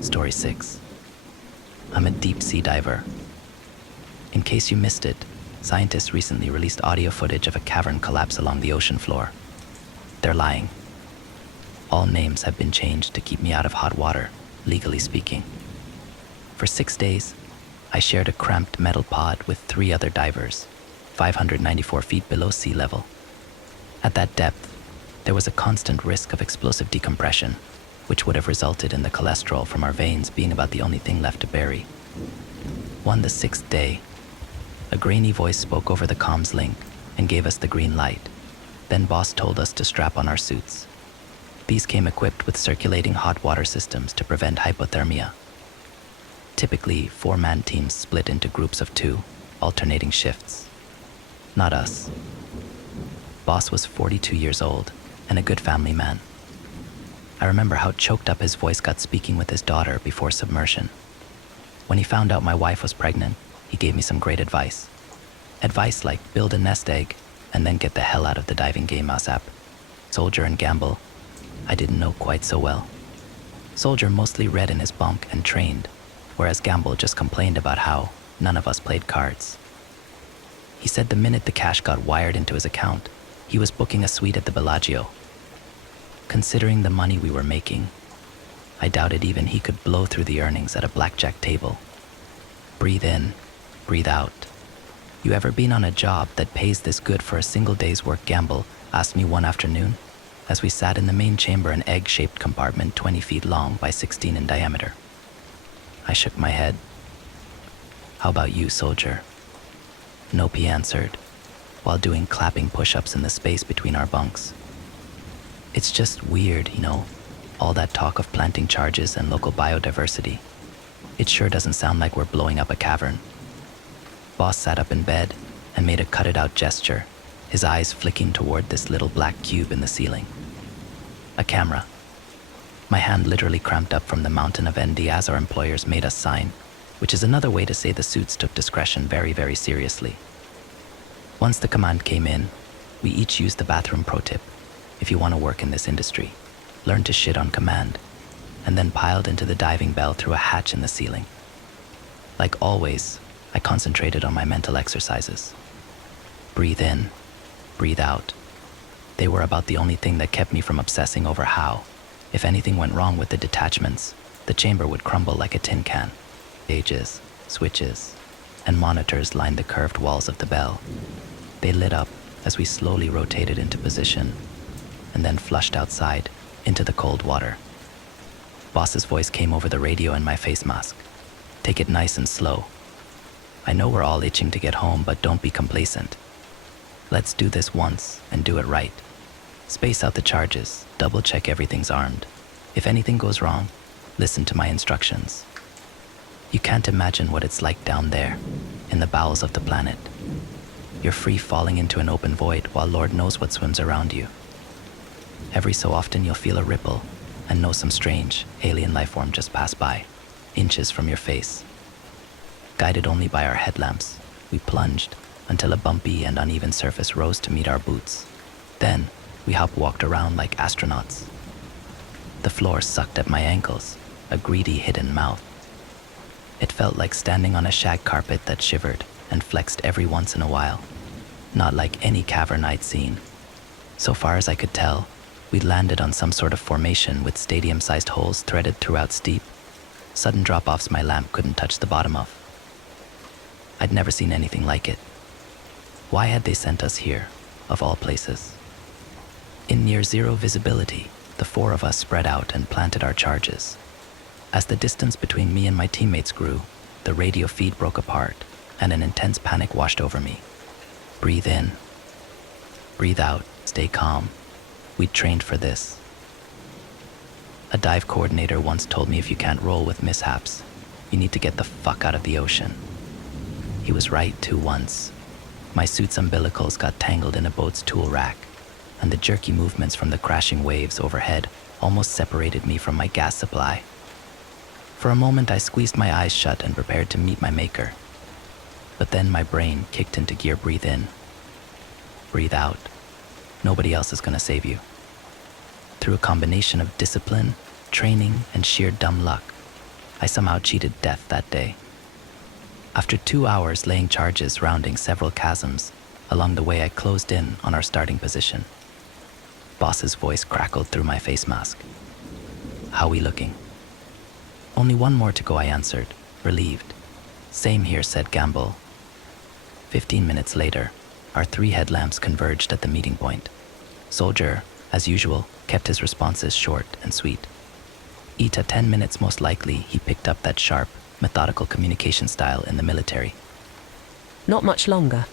Story 6. I'm a deep sea diver. In case you missed it, scientists recently released audio footage of a cavern collapse along the ocean floor. They're lying. All names have been changed to keep me out of hot water, legally speaking. For 6 days, I shared a cramped metal pod with 3 other divers, 594 feet below sea level. At that depth, there was a constant risk of explosive decompression, which would have resulted in the cholesterol from our veins being about the only thing left to bury. On the 6th day, a grainy voice spoke over the comms link and gave us the green light. Then boss told us to strap on our suits. These came equipped with circulating hot water systems to prevent hypothermia. Typically, 4-man teams split into groups of 2, alternating shifts. Not us. Boss was 42 years old and a good family man. I remember how choked up his voice got speaking with his daughter before submersion. When he found out my wife was pregnant, he gave me some great advice. Advice like build a nest egg and then get the hell out of the diving game ASAP. Soldier and gamble, I didn't know quite so well. Soldier mostly read in his bunk and trained, whereas Gamble just complained about how none of us played cards. He said the minute the cash got wired into his account, he was booking a suite at the Bellagio. Considering the money we were making, I doubted even he could blow through the earnings at a blackjack table. Breathe in, breathe out. You ever been on a job that pays this good for a single day's work? Gamble asked me one afternoon as we sat in the main chamber, an egg-shaped compartment 20 feet long by 16 in diameter. I shook my head. How about you, soldier? Nope, he answered, while doing clapping push-ups in the space between our bunks. It's just weird, all that talk of planting charges and local biodiversity. It sure doesn't sound like we're blowing up a cavern. Boss sat up in bed and made a cut-it-out gesture, his eyes flicking toward this little black cube in the ceiling. A camera. My hand literally cramped up from the mountain of ND as our employers made us sign, which is another way to say the suits took discretion very, very seriously. Once the command came in, we each used the bathroom pro tip. If you want to work in this industry, learn to shit on command, and then piled into the diving bell through a hatch in the ceiling. Like always, I concentrated on my mental exercises. Breathe in, breathe out. They were about the only thing that kept me from obsessing over how, if anything went wrong with the detachments, the chamber would crumble like a tin can. Gauges, switches, and monitors lined the curved walls of the bell. They lit up as we slowly rotated into position and then flushed outside into the cold water. Boss's voice came over the radio in my face mask. Take it nice and slow. I know we're all itching to get home, but don't be complacent. Let's do this once and do it right. Space out the charges, double check everything's armed. If anything goes wrong, listen to my instructions. You can't imagine what it's like down there, in the bowels of the planet. You're free falling into an open void while Lord knows what swims around you. Every so often you'll feel a ripple and know some strange alien life form just passed by, inches from your face. Guided only by our headlamps, we plunged until a bumpy and uneven surface rose to meet our boots. Then, we hop-walked around like astronauts. The floor sucked at my ankles, a greedy hidden mouth. It felt like standing on a shag carpet that shivered and flexed every once in a while, not like any cavern I'd seen. So far as I could tell, we'd landed on some sort of formation with stadium-sized holes threaded throughout steep, sudden drop-offs my lamp couldn't touch the bottom of. I'd never seen anything like it. Why had they sent us here, of all places? In near zero visibility, the 4 of us spread out and planted our charges. As the distance between me and my teammates grew, the radio feed broke apart, and an intense panic washed over me. Breathe in. Breathe out. Stay calm. We'd trained for this. A dive coordinator once told me if you can't roll with mishaps, you need to get the fuck out of the ocean. He was right too once. My suit's umbilicals got tangled in a boat's tool rack, and the jerky movements from the crashing waves overhead almost separated me from my gas supply. For a moment, I squeezed my eyes shut and prepared to meet my maker. But then my brain kicked into gear. Breathe in. Breathe out. Nobody else is gonna save you. Through a combination of discipline, training, and sheer dumb luck, I somehow cheated death that day. After 2 hours laying charges rounding several chasms, along the way I closed in on our starting position. Boss's voice crackled through my face mask. "How we looking?" "Only one more to go," I answered, relieved. "Same here," said Gamble. 15 minutes later, our 3 headlamps converged at the meeting point. Soldier, as usual, kept his responses short and sweet. Ita 10 minutes most likely, he picked up that sharp, methodical communication style in the military. Not much longer.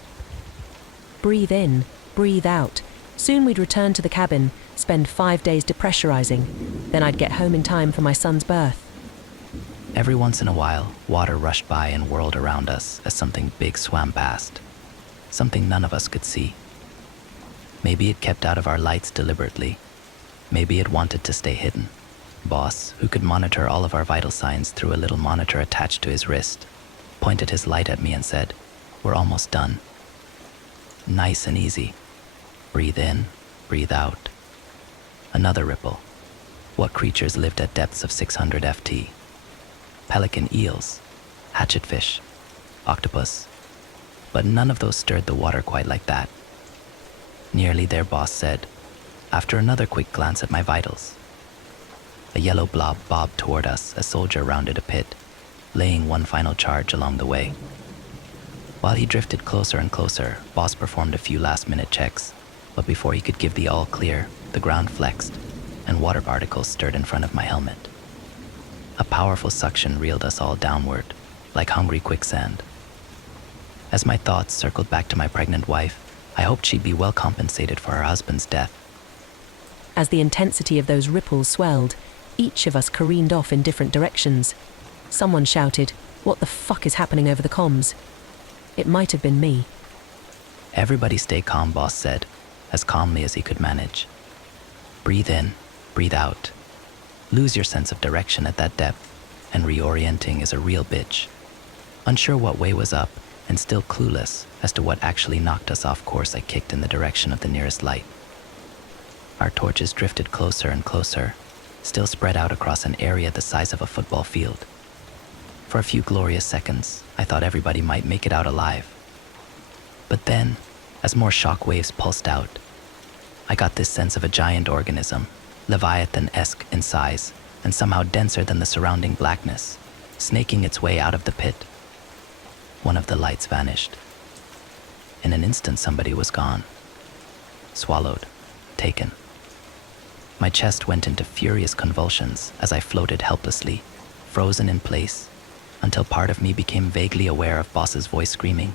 Breathe in, breathe out. Soon we'd return to the cabin, spend 5 days depressurizing. Then I'd get home in time for my son's birth. Every once in a while, water rushed by and whirled around us as something big swam past. Something none of us could see. Maybe it kept out of our lights deliberately. Maybe it wanted to stay hidden. Boss, who could monitor all of our vital signs through a little monitor attached to his wrist, pointed his light at me and said, "We're almost done. Nice and easy. Breathe in, breathe out." Another ripple. What creatures lived at depths of 600 FT? Pelican, eels, hatchetfish, octopus. But none of those stirred the water quite like that. Nearly there, Boss said, after another quick glance at my vitals. A yellow blob bobbed toward us as Soldier rounded a pit, laying one final charge along the way. While he drifted closer and closer, Boss performed a few last-minute checks, but before he could give the all-clear, the ground flexed, and water particles stirred in front of my helmet. A powerful suction reeled us all downward, like hungry quicksand. As my thoughts circled back to my pregnant wife, I hoped she'd be well compensated for her husband's death. As the intensity of those ripples swelled, each of us careened off in different directions. Someone shouted, "What the fuck is happening over the comms?" It might have been me. "Everybody stay calm," Boss said, as calmly as he could manage. "Breathe in, breathe out. Lose your sense of direction at that depth, and reorienting is a real bitch." Unsure what way was up, and still clueless as to what actually knocked us off course, I kicked in the direction of the nearest light. Our torches drifted closer and closer, still spread out across an area the size of a football field. For a few glorious seconds, I thought everybody might make it out alive. But then, as more shock waves pulsed out, I got this sense of a giant organism, Leviathan-esque in size, and somehow denser than the surrounding blackness, snaking its way out of the pit. One of the lights vanished. In an instant, somebody was gone. Swallowed. Taken. My chest went into furious convulsions as I floated helplessly, frozen in place, until part of me became vaguely aware of Boss's voice screaming,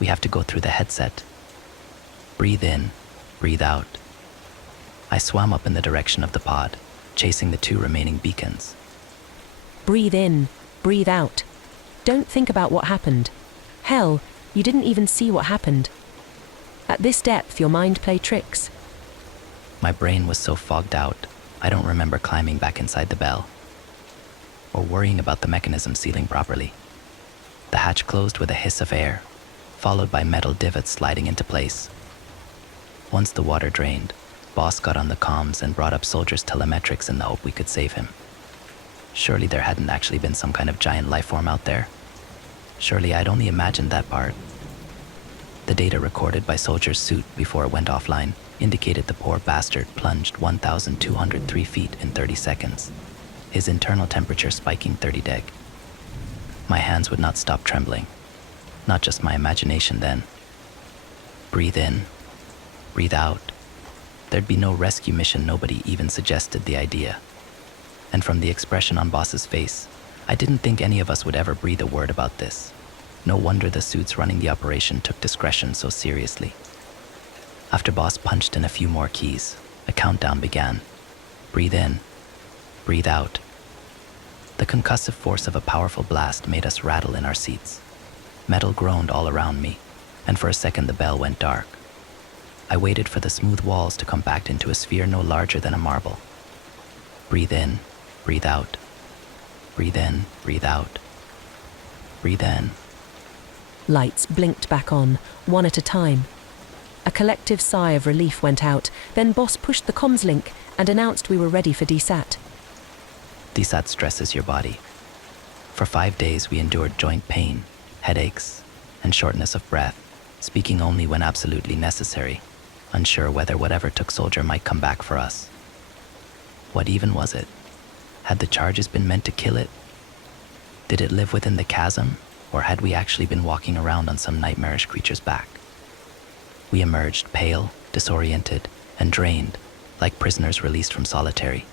"We have to go through the headset. Breathe in, breathe out." I swam up in the direction of the pod, chasing the 2 remaining beacons. Breathe in, breathe out. Don't think about what happened. Hell, you didn't even see what happened. At this depth, your mind played tricks. My brain was so fogged out, I don't remember climbing back inside the bell, or worrying about the mechanism sealing properly. The hatch closed with a hiss of air, followed by metal divots sliding into place. Once the water drained, Boss got on the comms and brought up Soldier's telemetrics in the hope we could save him. Surely there hadn't actually been some kind of giant life form out there. Surely I'd only imagined that part. The data recorded by Soldier's suit before it went offline indicated the poor bastard plunged 1,203 feet in 30 seconds, his internal temperature spiking 30 deg. My hands would not stop trembling, not just my imagination then. Breathe in, breathe out. There'd be no rescue mission, nobody even suggested the idea. And from the expression on Boss's face, I didn't think any of us would ever breathe a word about this. No wonder the suits running the operation took discretion so seriously. After Boss punched in a few more keys, a countdown began. Breathe in, breathe out. The concussive force of a powerful blast made us rattle in our seats. Metal groaned all around me, and for a second the bell went dark. I waited for the smooth walls to compact into a sphere no larger than a marble. Breathe in, breathe out. Breathe in, breathe out. Breathe in. Lights blinked back on, one at a time. A collective sigh of relief went out, then Boss pushed the comms link and announced we were ready for DSAT. DSAT stresses your body. For 5 days, we endured joint pain, headaches, and shortness of breath, speaking only when absolutely necessary, unsure whether whatever took Soldier might come back for us. What even was it? Had the charges been meant to kill it? Did it live within the chasm, or had we actually been walking around on some nightmarish creature's back? We emerged pale, disoriented, and drained, like prisoners released from solitary.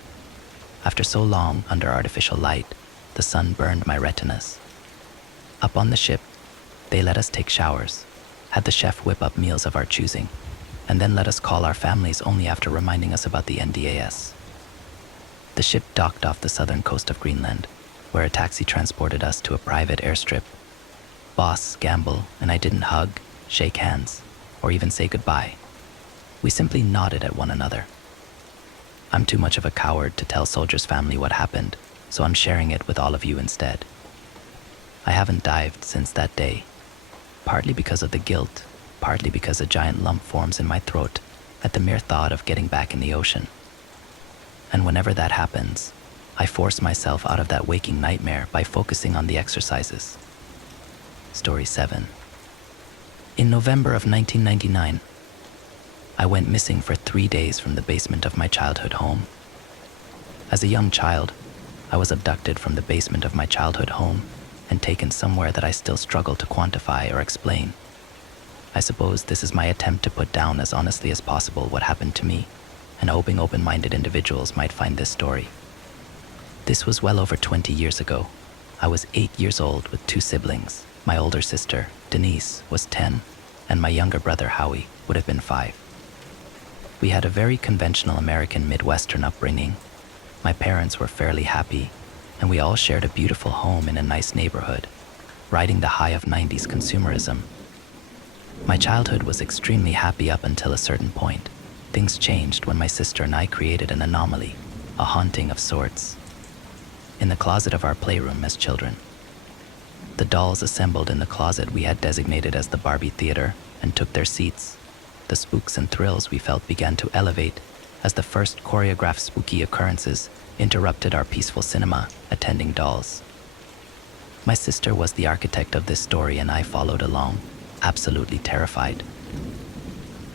After so long under artificial light, the sun burned my retinas. Up on the ship, they let us take showers, had the chef whip up meals of our choosing, and then let us call our families only after reminding us about the NDAS. The ship docked off the southern coast of Greenland, where a taxi transported us to a private airstrip. Boss, Gamble, and I didn't hug, shake hands, or even say goodbye. We simply nodded at one another. I'm too much of a coward to tell Soldier's family what happened, so I'm sharing it with all of you instead. I haven't dived since that day, partly because of the guilt, partly because a giant lump forms in my throat at the mere thought of getting back in the ocean. And whenever that happens, I force myself out of that waking nightmare by focusing on the exercises. Story 7. In November of 1999, I went missing for 3 days from the basement of my childhood home. As a young child, I was abducted from the basement of my childhood home and taken somewhere that I still struggle to quantify or explain. I suppose this is my attempt to put down as honestly as possible what happened to me, and hoping open-minded individuals might find this story. This was well over 20 years ago. I was 8 years old with 2 siblings. My older sister, Denise, was 10, and my younger brother, Howie, would have been 5. We had a very conventional American Midwestern upbringing. My parents were fairly happy, and we all shared a beautiful home in a nice neighborhood, riding the high of 90s consumerism. My childhood was extremely happy up until a certain point. Things changed when my sister and I created an anomaly, a haunting of sorts, in the closet of our playroom as children. The dolls assembled in the closet we had designated as the Barbie Theater and took their seats. The spooks and thrills we felt began to elevate as the first choreographed spooky occurrences interrupted our peaceful cinema, attending dolls. My sister was the architect of this story and I followed along, absolutely terrified.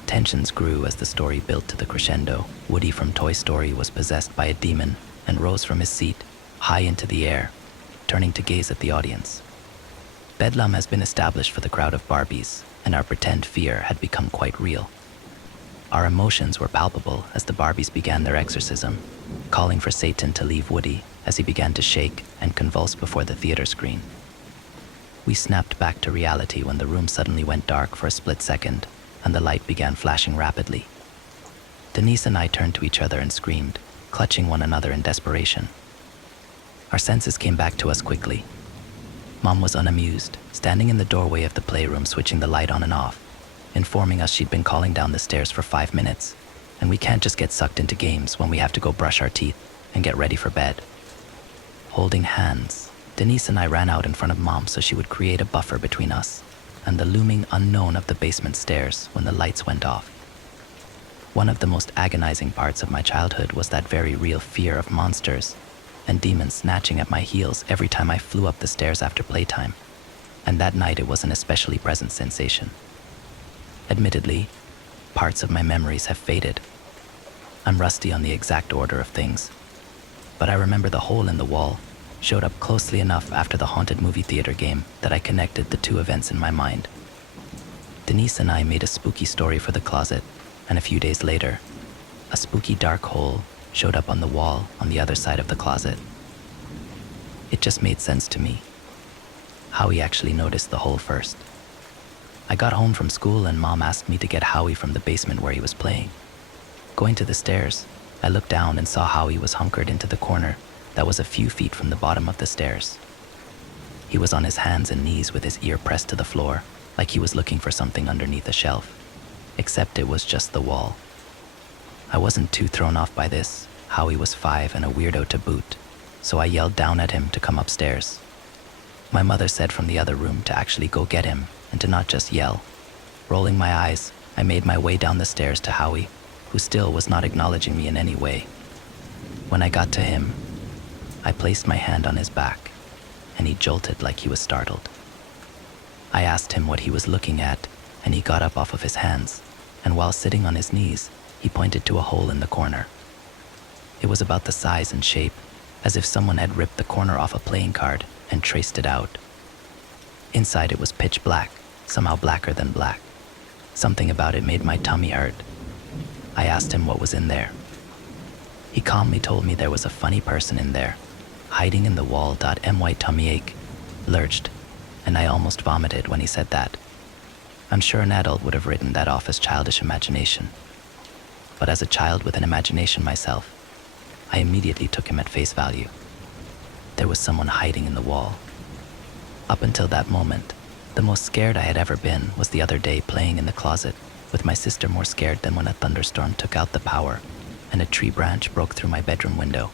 Tensions grew as the story built to the crescendo. Woody from Toy Story was possessed by a demon and rose from his seat, high into the air, turning to gaze at the audience. Bedlam has been established for the crowd of Barbies, and our pretend fear had become quite real. Our emotions were palpable as the Barbies began their exorcism, calling for Satan to leave Woody as he began to shake and convulse before the theater screen. We snapped back to reality when the room suddenly went dark for a split second and the light began flashing rapidly. Denise and I turned to each other and screamed, clutching one another in desperation. Our senses came back to us quickly. Mom was unamused, standing in the doorway of the playroom switching the light on and off, informing us she'd been calling down the stairs for 5 minutes, and we can't just get sucked into games when we have to go brush our teeth and get ready for bed. Holding hands, Denise and I ran out in front of Mom so she would create a buffer between us and the looming unknown of the basement stairs when the lights went off. One of the most agonizing parts of my childhood was that very real fear of monsters and demons snatching at my heels every time I flew up the stairs after playtime, and that night it was an especially present sensation. Admittedly, parts of my memories have faded. I'm rusty on the exact order of things, but I remember the hole in the wall showed up closely enough after the haunted movie theater game that I connected the 2 events in my mind. Denise and I made a spooky story for the closet, and a few days later, a spooky dark hole showed up on the wall on the other side of the closet. It just made sense to me. Howie actually noticed the hole first. I got home from school and Mom asked me to get Howie from the basement where he was playing. Going to the stairs, I looked down and saw Howie was hunkered into the corner that was a few feet from the bottom of the stairs. He was on his hands and knees with his ear pressed to the floor, like he was looking for something underneath a shelf, except it was just the wall. I wasn't too thrown off by this. Howie was 5 and a weirdo to boot, so I yelled down at him to come upstairs. My mother said from the other room to actually go get him and to not just yell. Rolling my eyes, I made my way down the stairs to Howie, who still was not acknowledging me in any way. When I got to him, I placed my hand on his back. and he jolted like he was startled. I asked him what he was looking at, and he got up off of his hands, and while sitting on his knees, he pointed to a hole in the corner. It was about the size and shape, as if someone had ripped the corner off a playing card and traced it out. Inside it was pitch black, somehow blacker than black. Something about it made my tummy hurt. I asked him what was in there. He calmly told me there was a funny person in there, hiding in the wall. My tummy ache lurched, and I almost vomited when he said that. I'm sure an adult would have written that off as childish imagination. But as a child with an imagination myself, I immediately took him at face value. There was someone hiding in the wall. Up until that moment, the most scared I had ever been was the other day playing in the closet, with my sister more scared than when a thunderstorm took out the power and a tree branch broke through my bedroom window.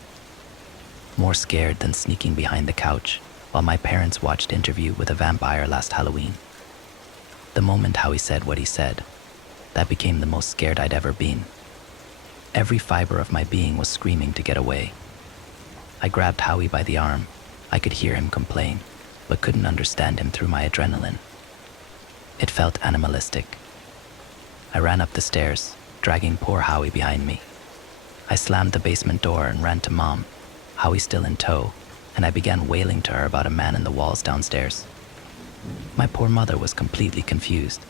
More scared than sneaking behind the couch while my parents watched Interview with a Vampire last Halloween. The moment Howie said what he said, that became the most scared I'd ever been. Every fiber of my being was screaming to get away. I grabbed Howie by the arm. I could hear him complain, but couldn't understand him through my adrenaline. It felt animalistic. I ran up the stairs, dragging poor Howie behind me. I slammed the basement door and ran to Mom, Howie still in tow, and I began wailing to her about a man in the walls downstairs. My poor mother was completely confused.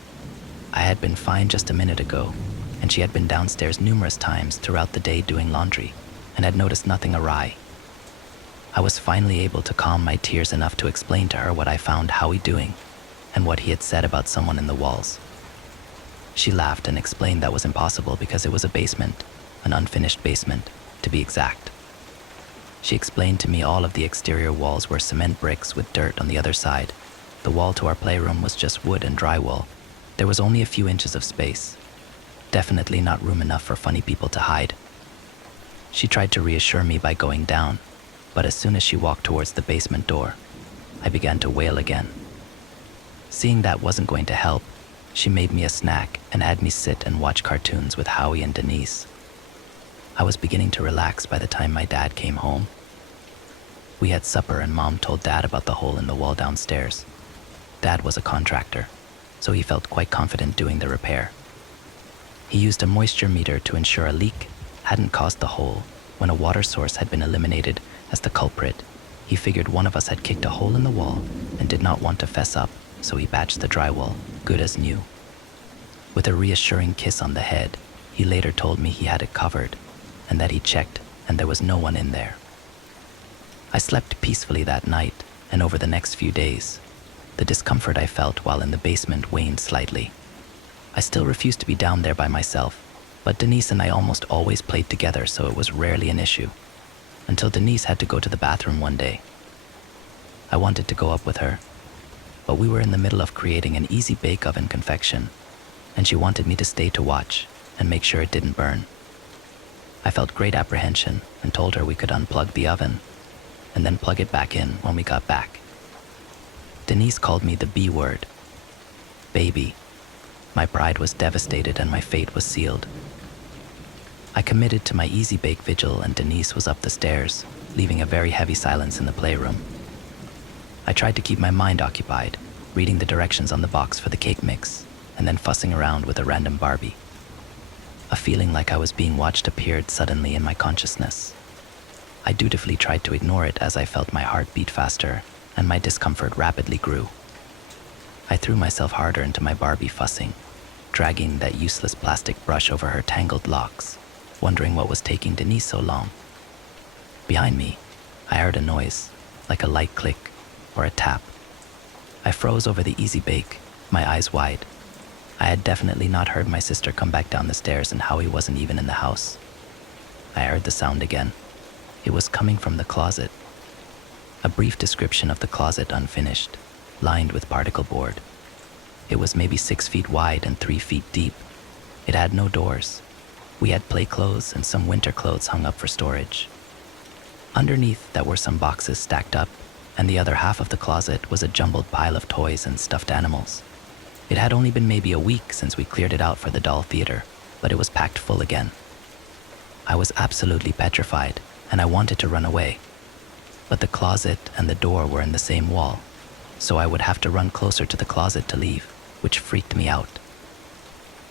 I had been fine just a minute ago, and she had been downstairs numerous times throughout the day doing laundry and had noticed nothing awry. I was finally able to calm my tears enough to explain to her what I found Howie doing and what he had said about someone in the walls. She laughed and explained that was impossible because it was a basement, an unfinished basement, to be exact. She explained to me all of the exterior walls were cement bricks with dirt on the other side. The wall to our playroom was just wood and drywall. There was only a few inches of space. Definitely not room enough for funny people to hide. She tried to reassure me by going down, but as soon as she walked towards the basement door, I began to wail again. Seeing that wasn't going to help, she made me a snack and had me sit and watch cartoons with Howie and Denise. I was beginning to relax by the time my dad came home. We had supper and Mom told Dad about the hole in the wall downstairs. Dad was a contractor, so he felt quite confident doing the repair. He used a moisture meter to ensure a leak hadn't caused the hole when a water source had been eliminated as the culprit. He figured one of us had kicked a hole in the wall and did not want to fess up, so he patched the drywall, good as new. With a reassuring kiss on the head, he later told me he had it covered and that he checked and there was no one in there. I slept peacefully that night, and over the next few days, the discomfort I felt while in the basement waned slightly. I still refused to be down there by myself, but Denise and I almost always played together, so it was rarely an issue. Until Denise had to go to the bathroom one day. I wanted to go up with her, but we were in the middle of creating an easy bake oven confection, and she wanted me to stay to watch and make sure it didn't burn. I felt great apprehension and told her we could unplug the oven and then plug it back in when we got back. Denise called me the B word, baby. My pride was devastated and my fate was sealed. I committed to my easy bake vigil and Denise was up the stairs, leaving a very heavy silence in the playroom. I tried to keep my mind occupied, reading the directions on the box for the cake mix and then fussing around with a random Barbie. A feeling like I was being watched appeared suddenly in my consciousness. I dutifully tried to ignore it as I felt my heart beat faster and my discomfort rapidly grew. I threw myself harder into my Barbie fussing, dragging that useless plastic brush over her tangled locks, wondering what was taking Denise so long. Behind me, I heard a noise, like a light click or a tap. I froze over the easy bake, my eyes wide. I had definitely not heard my sister come back down the stairs and Howie wasn't even in the house. I heard the sound again. It was coming from the closet. A brief description of the closet unfinished, lined with particle board. It was maybe 6 feet wide and 3 feet deep. It had no doors. We had play clothes and some winter clothes hung up for storage. Underneath that were some boxes stacked up, and the other half of the closet was a jumbled pile of toys and stuffed animals. It had only been maybe a week since we cleared it out for the doll theater, but it was packed full again. I was absolutely petrified, and I wanted to run away. but the closet and the door were in the same wall, so I would have to run closer to the closet to leave, which freaked me out.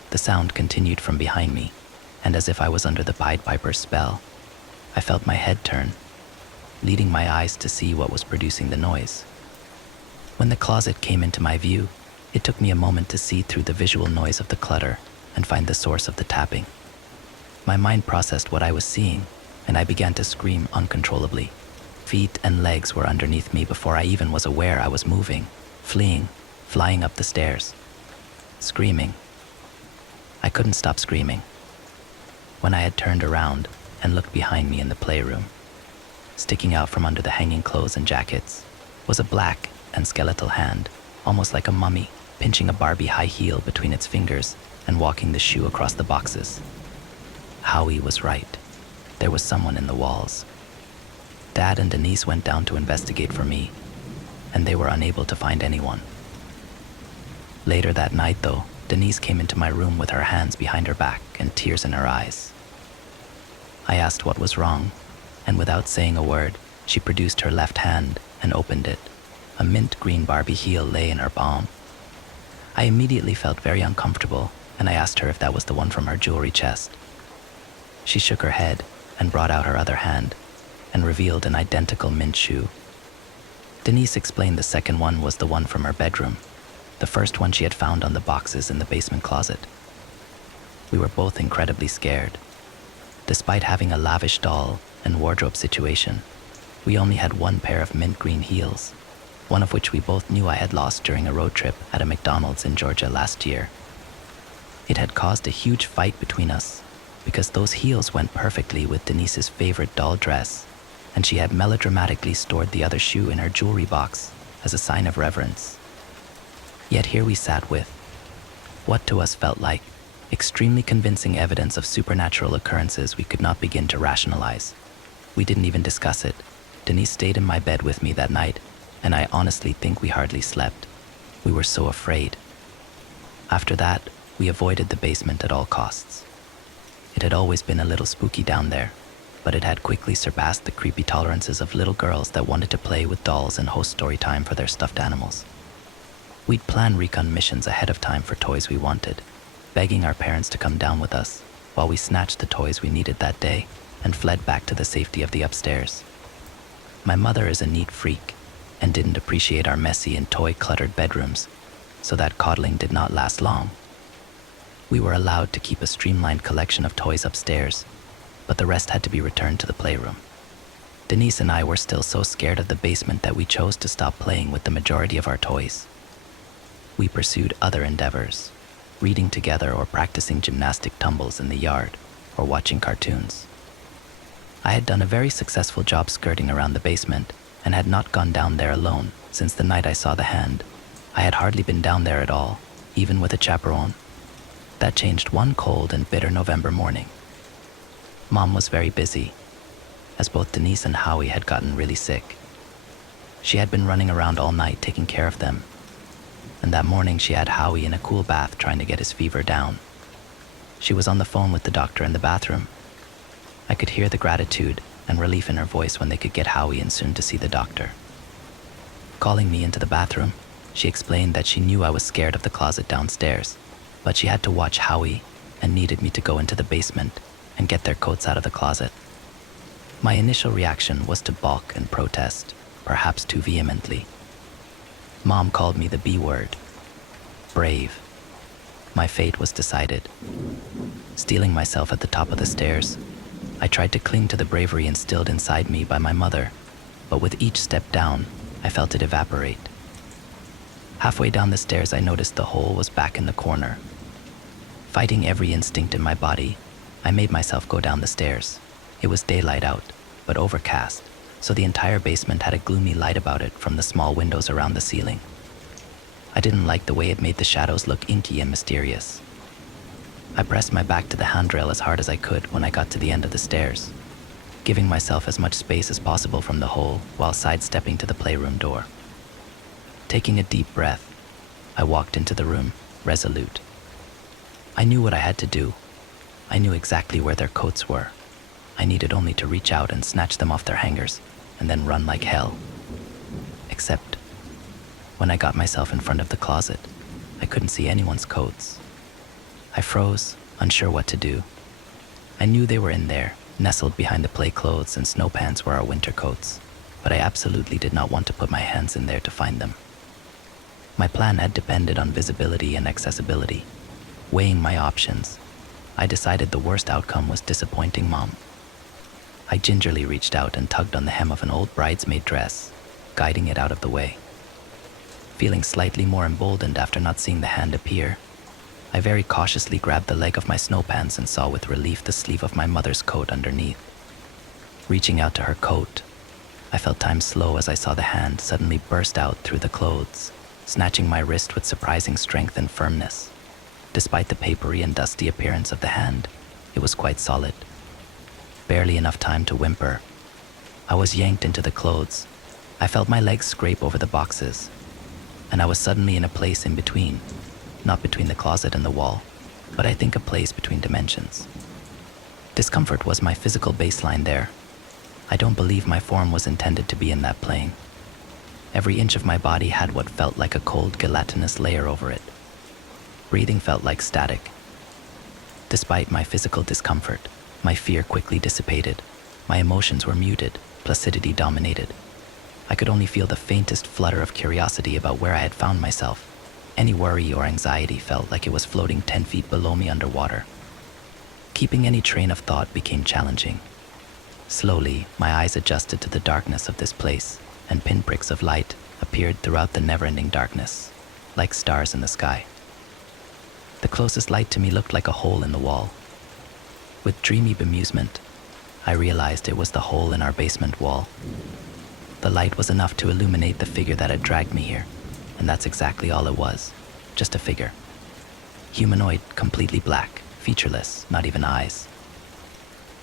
The sound continued from behind me, and as if I was under the Pied Piper's spell, I felt my head turn, leading my eyes to see what was producing the noise. When the closet came into my view, it took me a moment to see through the visual noise of the clutter and find the source of the tapping. My mind processed what I was seeing, and I began to scream uncontrollably. Feet and legs were underneath me before I even was aware I was moving, fleeing, flying up the stairs. Screaming. I couldn't stop screaming. When I had turned around and looked behind me in the playroom, sticking out from under the hanging clothes and jackets was a black and skeletal hand, almost like a mummy, pinching a Barbie high heel between its fingers and walking the shoe across the boxes. Howie was right. There was someone in the walls. Dad and Denise went down to investigate for me, and they were unable to find anyone. Later that night, though, Denise came into my room with her hands behind her back and tears in her eyes. I asked what was wrong, and without saying a word, she produced her left hand and opened it. A mint green Barbie heel lay in her palm. I immediately felt very uncomfortable, and I asked her if that was the one from her jewelry chest. She shook her head and brought out her other hand and revealed an identical mint shoe. Denise explained the second one was the one from her bedroom, the first one she had found on the boxes in the basement closet. We were both incredibly scared. Despite having a lavish doll and wardrobe situation, we only had one pair of mint green heels, one of which we both knew I had lost during a road trip at a McDonald's in Georgia last year. It had caused a huge fight between us because those heels went perfectly with Denise's favorite doll dress, and she had melodramatically stored the other shoe in her jewelry box as a sign of reverence. Yet here we sat with what to us felt like extremely convincing evidence of supernatural occurrences we could not begin to rationalize. We didn't even discuss it. Denise stayed in my bed with me that night, and I honestly think we hardly slept. We were so afraid. After that, we avoided the basement at all costs. It had always been a little spooky down there, but it had quickly surpassed the creepy tolerances of little girls that wanted to play with dolls and host story time for their stuffed animals. We'd plan recon missions ahead of time for toys we wanted, begging our parents to come down with us while we snatched the toys we needed that day and fled back to the safety of the upstairs. My mother is a neat freak and didn't appreciate our messy and toy-cluttered bedrooms, so that coddling did not last long. We were allowed to keep a streamlined collection of toys upstairs, but the rest had to be returned to the playroom. Denise and I were still so scared of the basement that we chose to stop playing with the majority of our toys. We pursued other endeavors, reading together or practicing gymnastic tumbles in the yard or watching cartoons. I had done a very successful job skirting around the basement and had not gone down there alone since the night I saw the hand. I had hardly been down there at all, even with a chaperone. That changed one cold and bitter November morning. Mom was very busy, as both Denise and Howie had gotten really sick. She had been running around all night taking care of them, and that morning she had Howie in a cool bath trying to get his fever down. She was on the phone with the doctor in the bathroom. I could hear the gratitude and relief in her voice when they could get Howie in soon to see the doctor. Calling me into the bathroom, she explained that she knew I was scared of the closet downstairs, but she had to watch Howie and needed me to go into the basement and get their coats out of the closet. My initial reaction was to balk and protest, perhaps too vehemently. Mom called me the B word, brave. My fate was decided. Stealing myself at the top of the stairs, I tried to cling to the bravery instilled inside me by my mother, but with each step down, I felt it evaporate. Halfway down the stairs, I noticed the hole was back in the corner. Fighting every instinct in my body, I made myself go down the stairs. It was daylight out, but overcast, so the entire basement had a gloomy light about it from the small windows around the ceiling. I didn't like the way it made the shadows look inky and mysterious. I pressed my back to the handrail as hard as I could when I got to the end of the stairs, giving myself as much space as possible from the hole while sidestepping to the playroom door. Taking a deep breath, I walked into the room, resolute. I knew what I had to do. I knew exactly where their coats were. I needed only to reach out and snatch them off their hangers and then run like hell. Except when I got myself in front of the closet, I couldn't see anyone's coats. I froze, unsure what to do. I knew they were in there, nestled behind the play clothes and snow pants were our winter coats, but I absolutely did not want to put my hands in there to find them. My plan had depended on visibility and accessibility. Weighing my options, I decided the worst outcome was disappointing Mom. I gingerly reached out and tugged on the hem of an old bridesmaid dress, guiding it out of the way. Feeling slightly more emboldened after not seeing the hand appear, I very cautiously grabbed the leg of my snow pants and saw with relief the sleeve of my mother's coat underneath. Reaching out to her coat, I felt time slow as I saw the hand suddenly burst out through the clothes, snatching my wrist with surprising strength and firmness. Despite the papery and dusty appearance of the hand, it was quite solid. Barely enough time to whimper. I was yanked into the clothes. I felt my legs scrape over the boxes, and I was suddenly in a place in between, not between the closet and the wall, but I think a place between dimensions. Discomfort was my physical baseline there. I don't believe my form was intended to be in that plane. Every inch of my body had what felt like a cold, gelatinous layer over it. Breathing felt like static. Despite my physical discomfort, my fear quickly dissipated. My emotions were muted, placidity dominated. I could only feel the faintest flutter of curiosity about where I had found myself. Any worry or anxiety felt like it was floating 10 feet below me underwater. Keeping any train of thought became challenging. Slowly, my eyes adjusted to the darkness of this place, and pinpricks of light appeared throughout the never-ending darkness, like stars in the sky. The closest light to me looked like a hole in the wall. With dreamy bemusement, I realized it was the hole in our basement wall. The light was enough to illuminate the figure that had dragged me here, and that's exactly all it was, just a figure. Humanoid, completely black, featureless, not even eyes.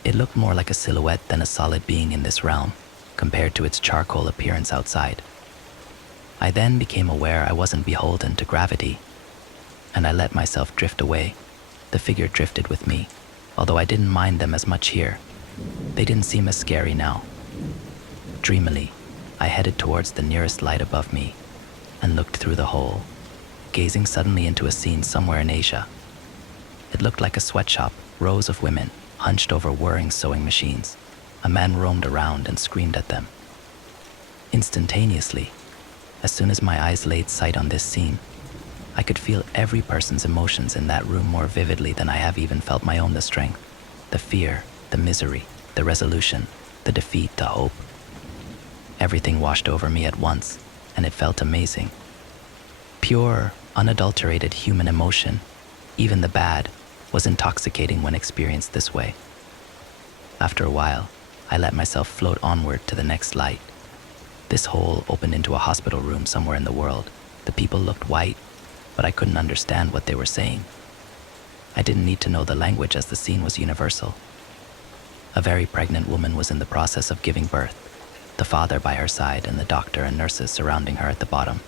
It looked more like a silhouette than a solid being in this realm, compared to its charcoal appearance outside. I then became aware I wasn't beholden to gravity, and I let myself drift away. The figure drifted with me, although I didn't mind them as much here. They didn't seem as scary now. Dreamily, I headed towards the nearest light above me and looked through the hole, gazing suddenly into a scene somewhere in Asia. It looked like a sweatshop, rows of women, hunched over whirring sewing machines. A man roamed around and screamed at them. Instantaneously, as soon as my eyes laid sight on this scene, I could feel every person's emotions in that room more vividly than I have even felt my own. The strength, the fear, the misery, the resolution, the defeat, the hope. Everything washed over me at once, and it felt amazing. Pure, unadulterated human emotion, even the bad, was intoxicating when experienced this way. After a while, I let myself float onward to the next light. This hole opened into a hospital room somewhere in the world. The people looked white, but I couldn't understand what they were saying. I didn't need to know the language as the scene was universal. A very pregnant woman was in the process of giving birth, the father by her side and the doctor and nurses surrounding her at the bottom.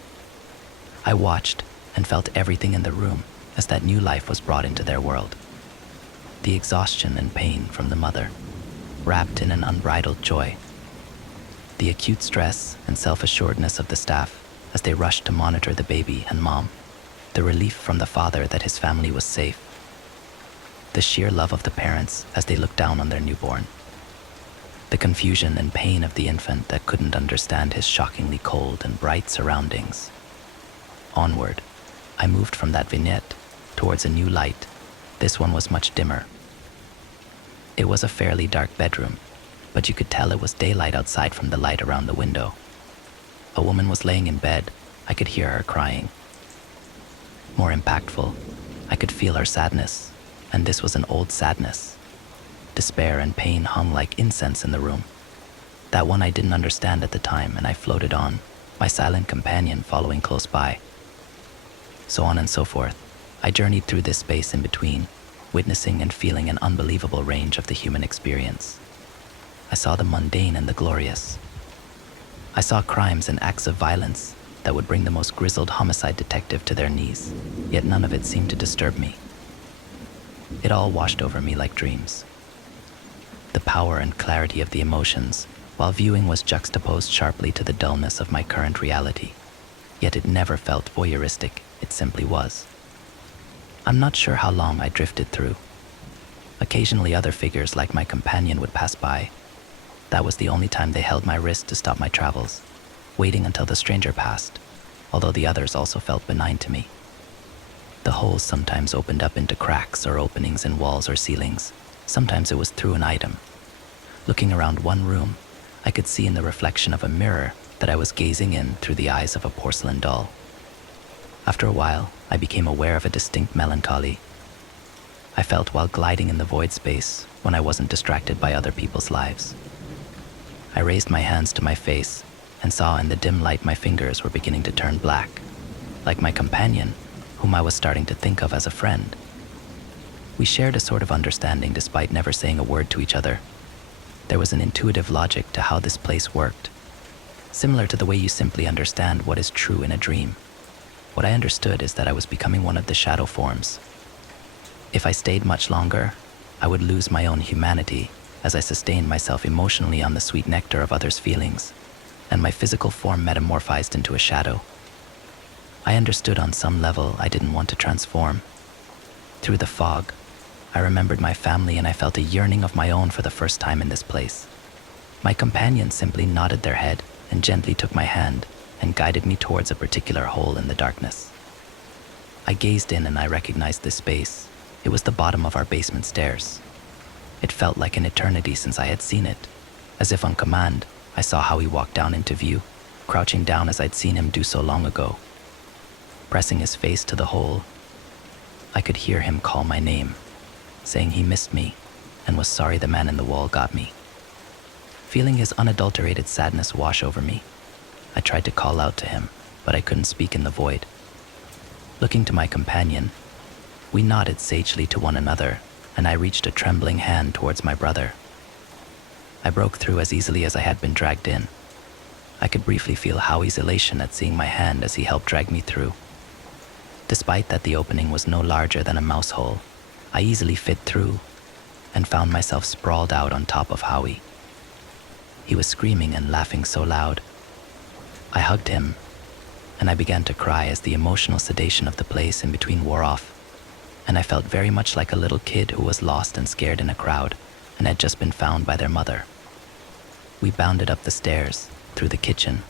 I watched and felt everything in the room as that new life was brought into their world. The exhaustion and pain from the mother, wrapped in an unbridled joy. The acute stress and self-assuredness of the staff as they rushed to monitor the baby and Mom. The relief from the father that his family was safe. The sheer love of the parents as they looked down on their newborn. The confusion and pain of the infant that couldn't understand his shockingly cold and bright surroundings. Onward, I moved from that vignette towards a new light. This one was much dimmer. It was a fairly dark bedroom, but you could tell it was daylight outside from the light around the window. A woman was laying in bed. I could hear her crying. More impactful, I could feel her sadness, and this was an old sadness. Despair and pain hung like incense in the room. That one I didn't understand at the time, and I floated on, my silent companion following close by. So on and so forth, I journeyed through this space in between, witnessing and feeling an unbelievable range of the human experience. I saw the mundane and the glorious. I saw crimes and acts of violence that would bring the most grizzled homicide detective to their knees, yet none of it seemed to disturb me. It all washed over me like dreams. The power and clarity of the emotions while viewing was juxtaposed sharply to the dullness of my current reality. Yet it never felt voyeuristic, it simply was. I'm not sure how long I drifted through. Occasionally other figures like my companion would pass by. That was the only time they held my wrist to stop my travels, waiting until the stranger passed, although the others also felt benign to me. The holes sometimes opened up into cracks or openings in walls or ceilings. Sometimes it was through an item. Looking around one room, I could see in the reflection of a mirror that I was gazing in through the eyes of a porcelain doll. After a while, I became aware of a distinct melancholy I felt while gliding in the void space when I wasn't distracted by other people's lives. I raised my hands to my face and saw in the dim light my fingers were beginning to turn black, like my companion, whom I was starting to think of as a friend. We shared a sort of understanding despite never saying a word to each other. There was an intuitive logic to how this place worked, similar to the way you simply understand what is true in a dream. What I understood is that I was becoming one of the shadow forms. If I stayed much longer, I would lose my own humanity as I sustained myself emotionally on the sweet nectar of others' feelings, and my physical form metamorphized into a shadow. I understood on some level I didn't want to transform. Through the fog, I remembered my family and I felt a yearning of my own for the first time in this place. My companions simply nodded their head and gently took my hand and guided me towards a particular hole in the darkness. I gazed in and I recognized this space. It was the bottom of our basement stairs. It felt like an eternity since I had seen it. As if on command, I saw how he walked down into view, crouching down as I'd seen him do so long ago. Pressing his face to the hole, I could hear him call my name, saying he missed me and was sorry the man in the wall got me. Feeling his unadulterated sadness wash over me, I tried to call out to him, but I couldn't speak in the void. Looking to my companion, we nodded sagely to one another, and I reached a trembling hand towards my brother. I broke through as easily as I had been dragged in. I could briefly feel Howie's elation at seeing my hand as he helped drag me through. Despite that the opening was no larger than a mouse hole, I easily fit through and found myself sprawled out on top of Howie. He was screaming and laughing so loud. I hugged him, and I began to cry as the emotional sedation of the place in between wore off, and I felt very much like a little kid who was lost and scared in a crowd and had just been found by their mother. We bounded up the stairs, through the kitchen,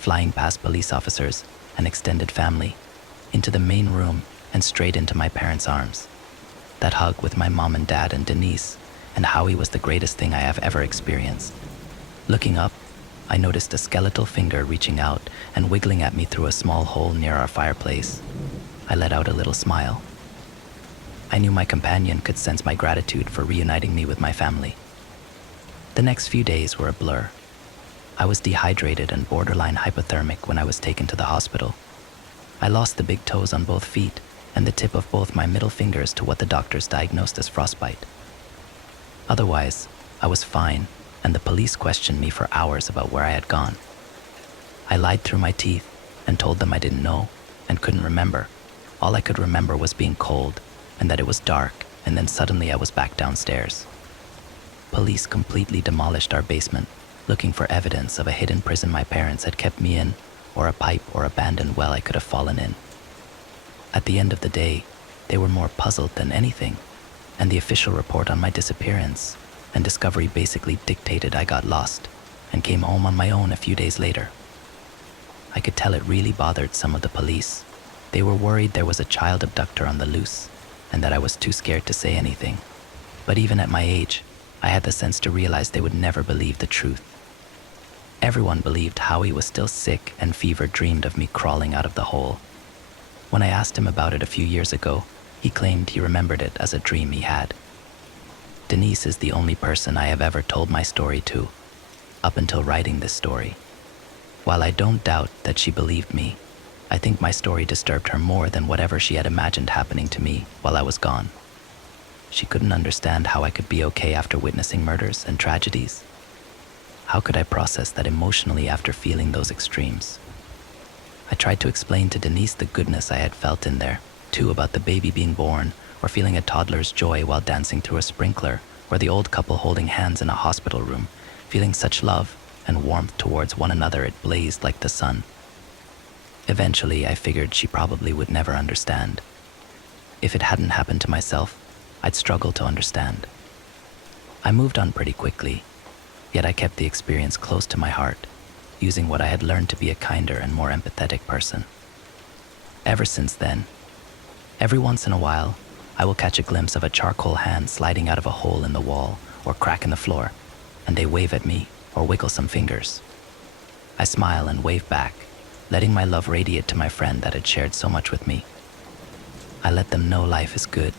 flying past police officers and extended family, into the main room and straight into my parents' arms. That hug with my mom and dad and Denise and Howie was the greatest thing I have ever experienced. Looking up, I noticed a skeletal finger reaching out and wiggling at me through a small hole near our fireplace. I let out a little smile. I knew my companion could sense my gratitude for reuniting me with my family. The next few days were a blur. I was dehydrated and borderline hypothermic when I was taken to the hospital. I lost the big toes on both feet and the tip of both my middle fingers to what the doctors diagnosed as frostbite. Otherwise, I was fine, and the police questioned me for hours about where I had gone. I lied through my teeth and told them I didn't know and couldn't remember. All I could remember was being cold and that it was dark, and then suddenly I was back downstairs. Police completely demolished our basement, looking for evidence of a hidden prison my parents had kept me in, or a pipe or abandoned well I could have fallen in. At the end of the day, they were more puzzled than anything, and the official report on my disappearance and discovery basically dictated I got lost and came home on my own a few days later. I could tell it really bothered some of the police. They were worried there was a child abductor on the loose and that I was too scared to say anything. But even at my age, I had the sense to realize they would never believe the truth. Everyone believed Howie was still sick and fever dreamed of me crawling out of the hole. When I asked him about it a few years ago, he claimed he remembered it as a dream he had. Denise is the only person I have ever told my story to, up until writing this story. While I don't doubt that she believed me, I think my story disturbed her more than whatever she had imagined happening to me while I was gone. She couldn't understand how I could be okay after witnessing murders and tragedies. How could I process that emotionally after feeling those extremes? I tried to explain to Denise the goodness I had felt in there, too, about the baby being born, or feeling a toddler's joy while dancing through a sprinkler, or the old couple holding hands in a hospital room, feeling such love and warmth towards one another, it blazed like the sun. Eventually, I figured she probably would never understand. If it hadn't happened to myself, I'd struggle to understand. I moved on pretty quickly, yet I kept the experience close to my heart, using what I had learned to be a kinder and more empathetic person. Ever since then, every once in a while, I will catch a glimpse of a charcoal hand sliding out of a hole in the wall or crack in the floor, and they wave at me or wiggle some fingers. I smile and wave back, letting my love radiate to my friend that had shared so much with me. I let them know life is good,